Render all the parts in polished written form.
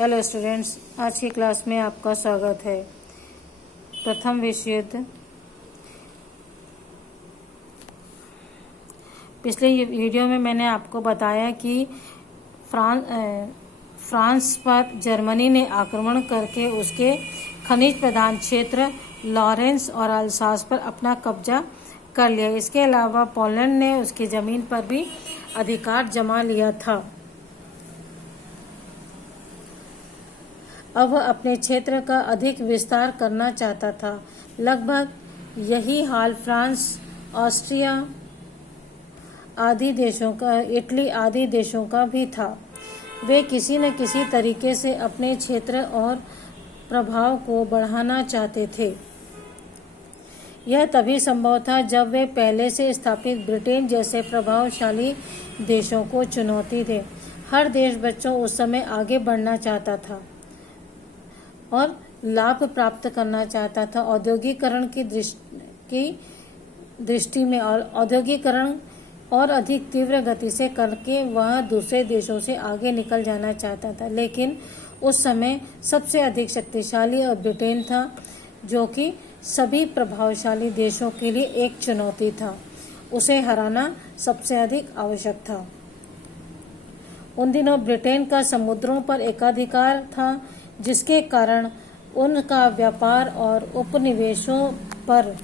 Hello students, आज की class में आपका स्वागत है। प्रथम विश्व युद्ध। पिछले वीडियो में मैंने आपको बताया कि फ्रांस पर जर्मनी ने आक्रमण करके उसके खनिज प्रधान क्षेत्र लॉरेंस और अल्सास पर अपना कब्जा कर लिया। इसके अलावा पोलैंड ने उसकी ज़मीन पर भी अधिकार जमा लिया था। अब वह अपने क्षेत्र का अधिक विस्तार करना चाहता था। लगभग यही हाल फ्रांस, ऑस्ट्रिया आदि देशों का, इटली आदि देशों का भी था। वे किसी न किसी तरीके से अपने क्षेत्र और प्रभाव को बढ़ाना चाहते थे। यह तभी संभव था जब वे पहले से स्थापित ब्रिटेन जैसे प्रभावशाली देशों को चुनौती दे। हर देश बच्चों उस समय आगे बढ़ना चाहता था और लाभ प्राप्त करना चाहता था। औद्योगिकरण की दृष्टि में और औद्योगिकरण और अधिक तीव्र गति से करके वह दूसरे देशों से आगे निकल जाना चाहता था। लेकिन उस समय सबसे अधिक शक्तिशाली और ब्रिटेन था, जो कि सभी प्रभावशाली देशों के लिए एक चुनौती था। उसे हराना सबसे अधिक आवश्यक था। उन दिनों ब्रिटेन का समुद्रों पर एकाधिकार था, जिसके कारण उनका व्यापार और उपनिवेशों पर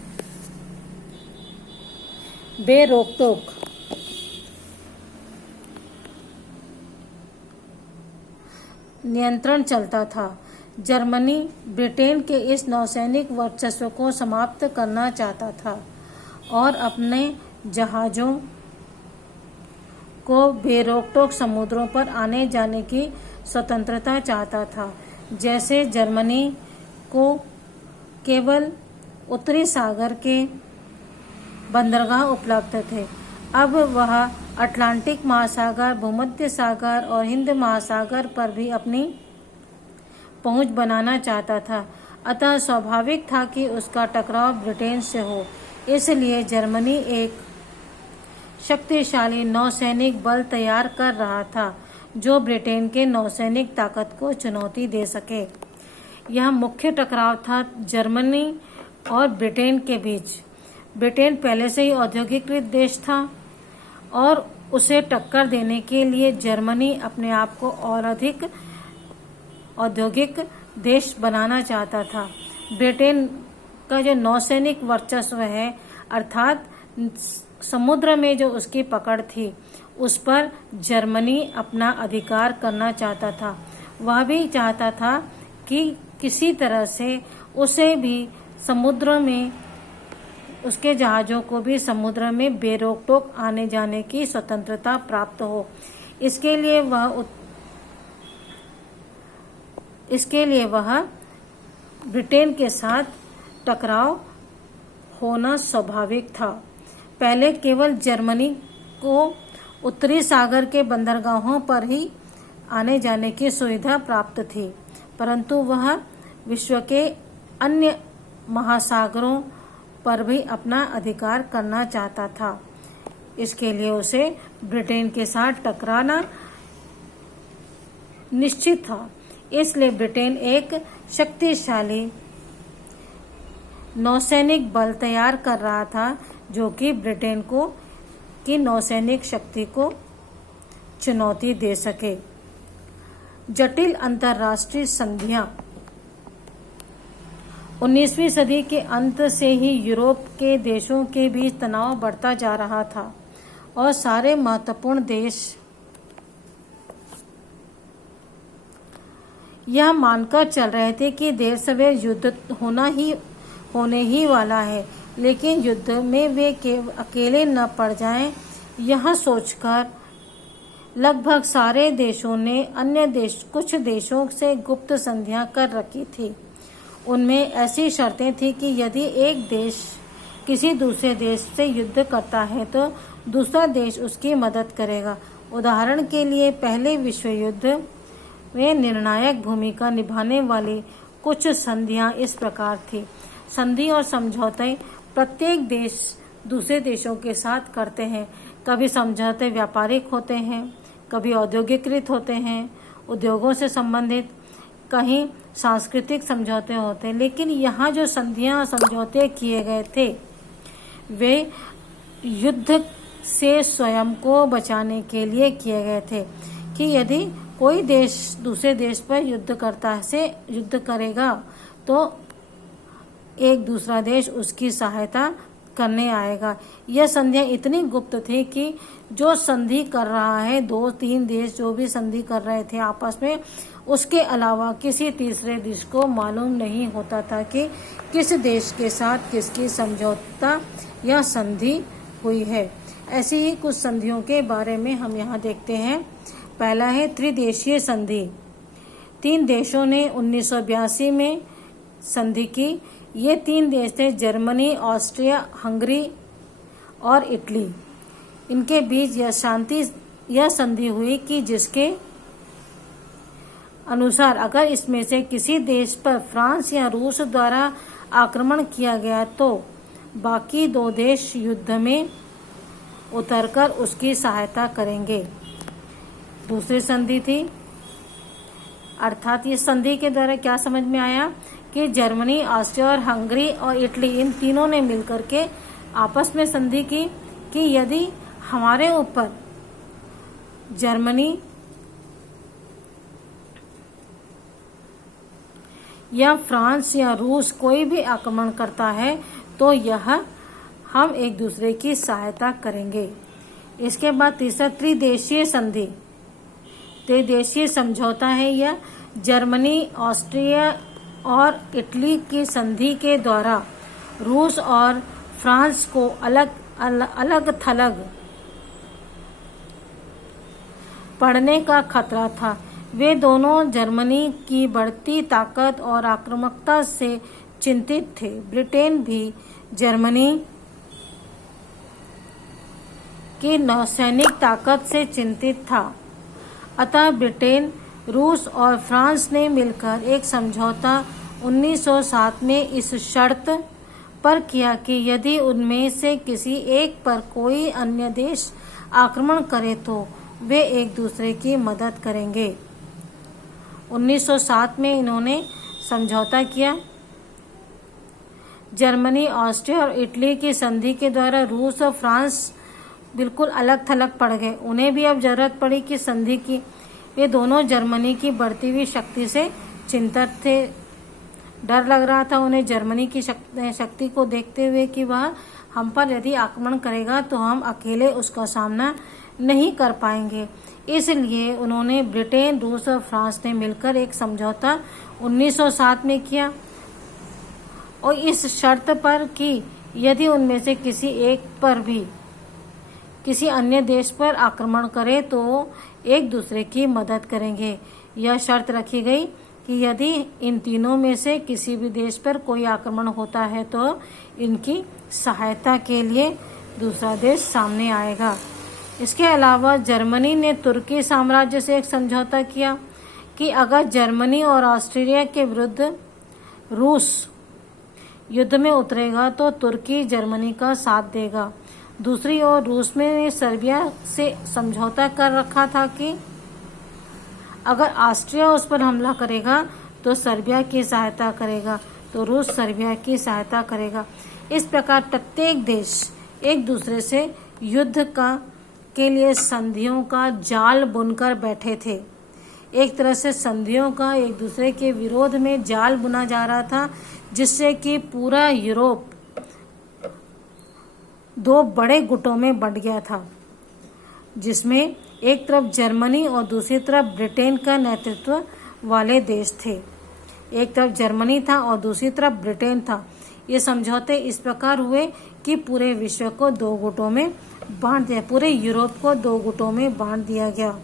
बेरोक-टोक नियंत्रण चलता था। जर्मनी ब्रिटेन के इस नौसैनिक वर्चस्व को समाप्त करना चाहता था और अपने जहाज़ों को बेरोक-टोक समुद्रों पर आने जाने की स्वतंत्रता चाहता था। जैसे जर्मनी को केवल उत्तरी सागर के बंदरगाह उपलब्ध थे, अब वह अटलांटिक महासागर, भूमध्य सागर और हिंद महासागर पर भी अपनी पहुंच बनाना चाहता था। अतः स्वाभाविक था कि उसका टकराव ब्रिटेन से हो। इसलिए जर्मनी एक शक्तिशाली नौसैनिक बल तैयार कर रहा था, जो ब्रिटेन के नौसैनिक ताकत को चुनौती दे सके। यह मुख्य टकराव था जर्मनी और ब्रिटेन के बीच। ब्रिटेन पहले से ही औद्योगिकृत देश था और उसे टक्कर देने के लिए जर्मनी अपने आप को और अधिक औद्योगिक देश बनाना चाहता था। ब्रिटेन का जो नौसैनिक वर्चस्व है, अर्थात समुद्र में जो उसकी पकड़ थी, उस पर जर्मनी अपना अधिकार करना चाहता था। वह भी चाहता था कि किसी तरह से उसे भी समुद्र में, उसके जहाज़ों को भी समुद्र में बेरोक-टोक आने जाने की स्वतंत्रता प्राप्त हो। इसके लिए वह ब्रिटेन के साथ टकराव होना स्वाभाविक था। पहले केवल जर्मनी को उत्तरी सागर के बंदरगाहों पर ही आने जाने की सुविधा प्राप्त थी, परंतु वह विश्व के अन्य महासागरों पर भी अपना अधिकार करना चाहता था। इसके लिए उसे ब्रिटेन के साथ टकराना निश्चित था। इसलिए ब्रिटेन एक शक्तिशाली नौसैनिक बल तैयार कर रहा था, जो कि ब्रिटेन की नौसैनिक शक्ति को चुनौती दे सके। जटिल अंतर्राष्ट्रीय संधियां। 19वीं सदी के अंत से ही यूरोप के देशों के बीच तनाव बढ़ता जा रहा था और सारे महत्वपूर्ण देश यह मानकर चल रहे थे कि देर सवेर युद्ध होने ही वाला है, लेकिन युद्ध में वे अकेले न पड़ जाएं, यह सोचकर लगभग सारे देशों ने कुछ देशों से गुप्त संधियां कर रखी थी। उनमें ऐसी शर्तें थी कि यदि एक देश किसी दूसरे देश से युद्ध करता है तो दूसरा देश उसकी मदद करेगा। उदाहरण के लिए, पहले विश्व युद्ध में निर्णायक भूमिका निभाने वाली कुछ संधियां इस प्रकार थी। संधि और समझौते प्रत्येक देश दूसरे देशों के साथ करते हैं। कभी समझौते व्यापारिक होते हैं, कभी औद्योगिकृत होते हैं, उद्योगों से संबंधित, कहीं सांस्कृतिक समझौते होते, लेकिन यहाँ जो संधियाँ समझौते किए गए थे वे युद्ध से स्वयं को बचाने के लिए किए गए थे कि यदि कोई देश दूसरे देश पर युद्ध करेगा तो एक दूसरा देश उसकी सहायता करने आएगा। यह संधियां इतनी गुप्त थी कि जो संधि कर रहा है, 2-3 देश जो भी संधि कर रहे थे आपस में, उसके अलावा किसी तीसरे देश को मालूम नहीं होता था कि किस देश के साथ किसकी समझौता या संधि हुई है। ऐसी ही कुछ संधियों के बारे में हम यहाँ देखते हैं। पहला है त्रिदेशीय संधि। 3 देशों ने 1982 में संधि की। ये 3 देश थे जर्मनी, ऑस्ट्रिया, हंगरी और इटली। इनके बीच यह संधि हुई कि जिसके अनुसार अगर इसमें से किसी देश पर फ्रांस या रूस द्वारा आक्रमण किया गया तो बाकी 2 देश युद्ध में उतरकर उसकी सहायता करेंगे। दूसरी संधि थी, अर्थात इस संधि के द्वारा क्या समझ में आया कि जर्मनी, ऑस्ट्रिया और हंगरी और इटली, इन तीनों ने मिलकर के आपस में संधि की कि यदि हमारे ऊपर जर्मनी या फ्रांस या रूस कोई भी आक्रमण करता है तो हम एक दूसरे की सहायता करेंगे। इसके बाद तीसरा त्रिदेशीय संधि। त्रिदेशीय समझौता है यह जर्मनी, ऑस्ट्रिया और इटली की संधि के द्वारा रूस और फ्रांस को अलग थलग पड़ने का खतरा था। वे दोनों जर्मनी की बढ़ती ताकत और आक्रामकता से चिंतित थे। ब्रिटेन भी जर्मनी की नौसैनिक ताकत से चिंतित था। अतः ब्रिटेन, रूस और फ्रांस ने मिलकर एक समझौता 1907 में इस शर्त पर किया कि यदि उनमें से किसी एक पर कोई अन्य देश आक्रमण करे तो वे एक दूसरे की मदद करेंगे। 1907 में इन्होंने समझौता किया। जर्मनी, ऑस्ट्रिया और इटली की संधि के द्वारा रूस और फ्रांस बिल्कुल अलग थलग पड़ गए। उन्हें भी अब जरूरत पड़ी कि संधि की। वे दोनों जर्मनी की बढ़ती हुई शक्ति से चिंतित थे। डर लग रहा था उन्हें जर्मनी की शक्ति को देखते हुए कि वह हम पर यदि आक्रमण करेगा तो हम अकेले उसका सामना नहीं कर पाएंगे। इसलिए उन्होंने ब्रिटेन, रूस और फ्रांस ने मिलकर एक समझौता 1907 में किया और इस शर्त पर कि यदि उनमें से किसी एक पर भी किसी अन्य देश पर आक्रमण करे तो एक दूसरे की मदद करेंगे। यह शर्त रखी गई कि यदि इन तीनों में से किसी भी देश पर कोई आक्रमण होता है तो इनकी सहायता के लिए दूसरा देश सामने आएगा। इसके अलावा जर्मनी ने तुर्की साम्राज्य से एक समझौता किया कि अगर जर्मनी और ऑस्ट्रिया के विरुद्ध रूस युद्ध में उतरेगा तो तुर्की जर्मनी का साथ देगा। दूसरी ओर रूस ने सर्बिया से समझौता कर रखा था कि अगर ऑस्ट्रिया उस पर हमला करेगा तो सर्बिया की सहायता करेगा, तो रूस सर्बिया की सहायता करेगा। इस प्रकार प्रत्येक देश एक दूसरे से युद्ध के लिए संधियों का जाल बुनकर बैठे थे। एक तरह से संधियों का एक दूसरे के विरोध में जाल बुना जा रहा था, जिससे कि पूरा यूरोप 2 बड़े गुटों में बंट गया था, जिसमें एक तरफ जर्मनी और दूसरी तरफ ब्रिटेन का नेतृत्व वाले देश थे। एक तरफ जर्मनी था और दूसरी तरफ ब्रिटेन था। ये समझौते इस प्रकार हुए कि पूरे विश्व को 2 गुटों में बांट दिया, पूरे यूरोप को 2 गुटों में बांट दिया गया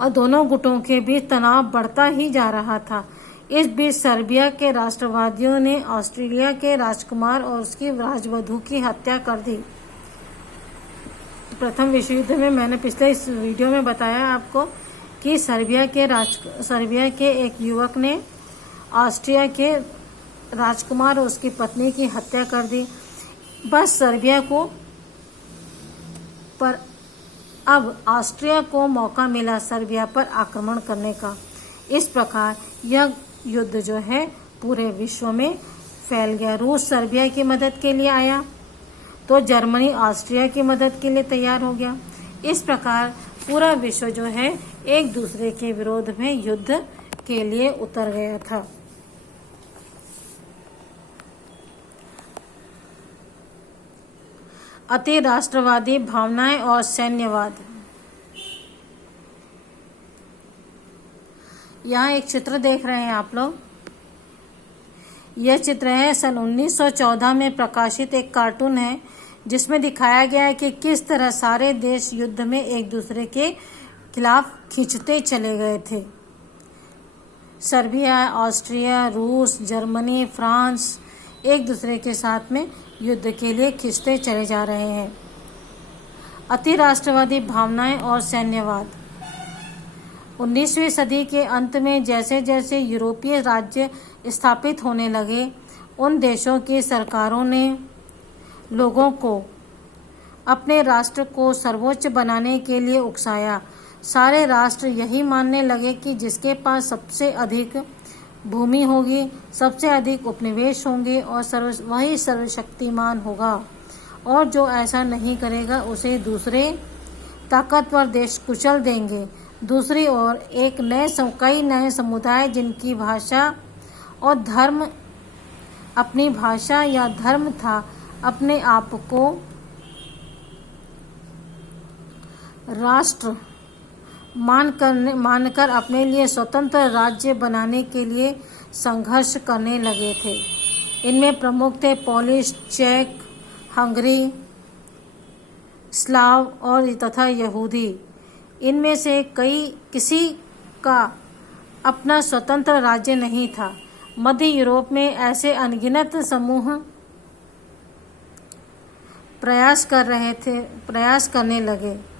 और दोनों गुटों के बीच तनाव बढ़ता ही जा रहा था। इस बीच सर्बिया के राष्ट्रवादियों ने ऑस्ट्रेलिया के राजकुमार और उसकी राजवधू की हत्या कर दी। प्रथम विश्व युद्ध में मैंने पिछले इस वीडियो में बताया आपको कि सर्बिया के एक युवक ने ऑस्ट्रिया के राजकुमार और उसकी पत्नी की हत्या कर दी। बस सर्बिया को पर अब ऑस्ट्रिया को मौका मिला सर्बिया पर आक्रमण करने का। इस प्रकार यह युद्ध जो है पूरे विश्व में फैल गया। रूस सर्बिया की मदद के लिए आया तो जर्मनी ऑस्ट्रिया की मदद के लिए तैयार हो गया। इस प्रकार पूरा विश्व जो है एक दूसरे के विरोध में युद्ध के लिए उतर गया था। अति राष्ट्रवादी भावनाएं और सैन्यवाद। यहाँ एक चित्र देख रहे हैं आप लोग। यह चित्र है सन 1914 में प्रकाशित एक कार्टून है जिसमें दिखाया गया है कि किस तरह सारे देश युद्ध में एक दूसरे के खिलाफ खींचते चले गए थे। सर्बिया, ऑस्ट्रिया, रूस, जर्मनी, फ्रांस एक दूसरे के साथ में युद्ध के लिए खींचते चले जा रहे हैं। अति राष्ट्रवादी भावनाएं और सैन्यवाद। 19वीं सदी के अंत में जैसे जैसे यूरोपीय राज्य स्थापित होने लगे, उन देशों की सरकारों ने लोगों को अपने राष्ट्र को सर्वोच्च बनाने के लिए उकसाया। सारे राष्ट्र यही मानने लगे कि जिसके पास सबसे अधिक भूमि होगी, सबसे अधिक उपनिवेश होंगे और वही सर्वशक्तिमान होगा, और जो ऐसा नहीं करेगा उसे दूसरे ताकतवर देश कुचल देंगे। दूसरी ओर कई नए समुदाय जिनकी भाषा और धर्म अपनी भाषा या धर्म था, अपने आप को राष्ट्र मानकर अपने लिए स्वतंत्र राज्य बनाने के लिए संघर्ष करने लगे थे। इनमें प्रमुख थे पोलिश, चेक, हंगरी, स्लाव और तथा यहूदी। इनमें से किसी का अपना स्वतंत्र राज्य नहीं था। मध्य यूरोप में ऐसे अनगिनत समूह प्रयास करने लगे।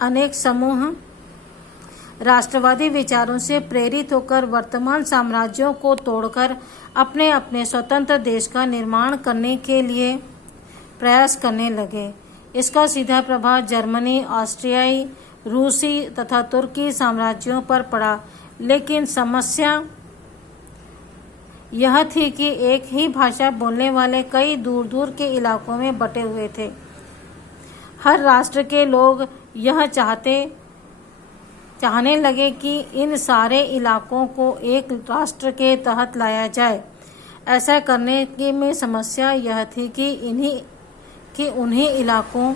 अनेक समूह राष्ट्रवादी विचारों से प्रेरित होकर वर्तमान साम्राज्यों को तोड़कर अपने अपने स्वतंत्र देश का निर्माण करने के लिए प्रयास करने लगे। इसका सीधा प्रभाव जर्मनी, ऑस्ट्रियाई, रूसी तथा तुर्की साम्राज्यों पर पड़ा। लेकिन समस्या यह थी कि एक ही भाषा बोलने वाले कई दूर दूर के इलाकों में बटे हुए थे। हर राष्ट्र के लोग यह चाहने लगे कि इन सारे इलाकों को एक राष्ट्र के तहत लाया जाए। ऐसा करने की में समस्या यह थी कि उन्हीं इलाकों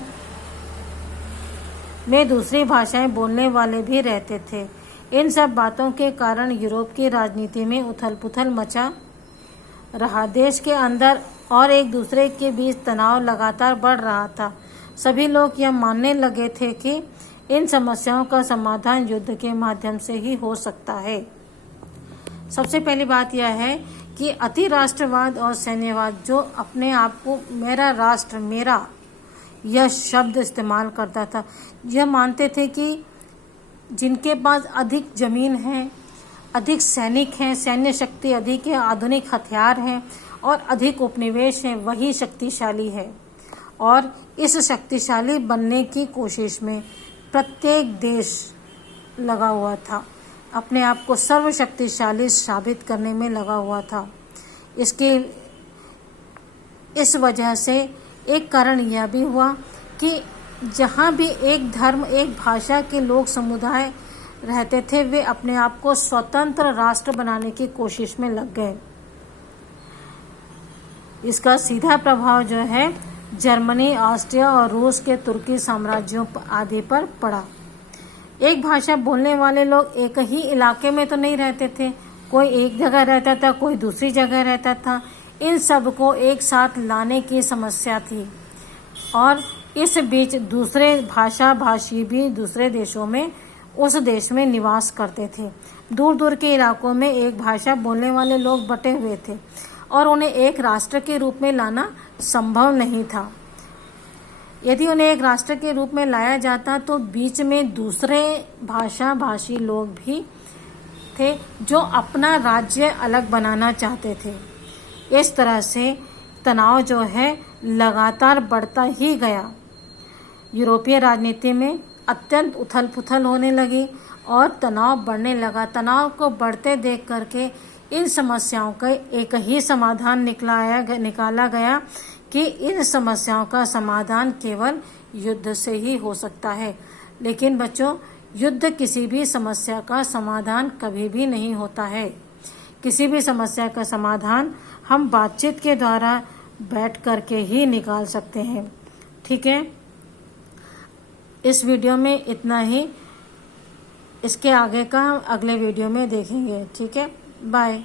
में दूसरी भाषाएं बोलने वाले भी रहते थे। इन सब बातों के कारण यूरोप की राजनीति में उथल-पुथल मचा रहा। देश के अंदर और एक दूसरे के बीच तनाव लगातार बढ़ रहा था। सभी लोग यह मानने लगे थे कि इन समस्याओं का समाधान युद्ध के माध्यम से ही हो सकता है। सबसे पहली बात यह है कि अति राष्ट्रवाद और सैन्यवाद जो अपने आप को मेरा राष्ट्र, मेरा यह शब्द इस्तेमाल करता था, यह मानते थे कि जिनके पास अधिक जमीन है, अधिक सैनिक हैं, सैन्य शक्ति अधिक है, आधुनिक हथियार हैं और अधिक उपनिवेश हैं, वही शक्तिशाली है। और इस शक्तिशाली बनने की कोशिश में प्रत्येक देश लगा हुआ था, अपने आप को सर्वशक्तिशाली साबित करने में लगा हुआ था। इस वजह से एक कारण यह भी हुआ कि जहाँ भी एक धर्म, एक भाषा के लोग समुदाय रहते थे, वे अपने आप को स्वतंत्र राष्ट्र बनाने की कोशिश में लग गए। इसका सीधा प्रभाव जो है जर्मनी, ऑस्ट्रिया और रूस के तुर्की साम्राज्यों आदि पर पड़ा। एक भाषा बोलने वाले लोग एक ही इलाके में तो नहीं रहते थे, कोई एक जगह रहता था, कोई दूसरी जगह रहता था। इन सब को एक साथ लाने की समस्या थी और इस बीच दूसरे भाषा भाषी भी दूसरे देशों में उस देश में निवास करते थे। दूर दूर के इलाकों में एक भाषा बोलने वाले लोग बटे हुए थे और उन्हें एक राष्ट्र के रूप में लाना संभव नहीं था। यदि उन्हें एक राष्ट्र के रूप में लाया जाता तो बीच में दूसरे भाषा भाषी लोग भी थे जो अपना राज्य अलग बनाना चाहते थे। इस तरह से तनाव जो है लगातार बढ़ता ही गया। यूरोपीय राजनीति में अत्यंत उथल पुथल होने लगी और तनाव बढ़ने लगा। तनाव को बढ़ते देख करके इन समस्याओं का एक ही समाधान निकाला गया कि इन समस्याओं का समाधान केवल युद्ध से ही हो सकता है। लेकिन बच्चों, युद्ध किसी भी समस्या का समाधान कभी भी नहीं होता है। किसी भी समस्या का समाधान हम बातचीत के द्वारा बैठ करके ही निकाल सकते हैं। ठीक है, इस वीडियो में इतना ही। इसके आगे का अगले वीडियो में देखेंगे। ठीक है, बाय।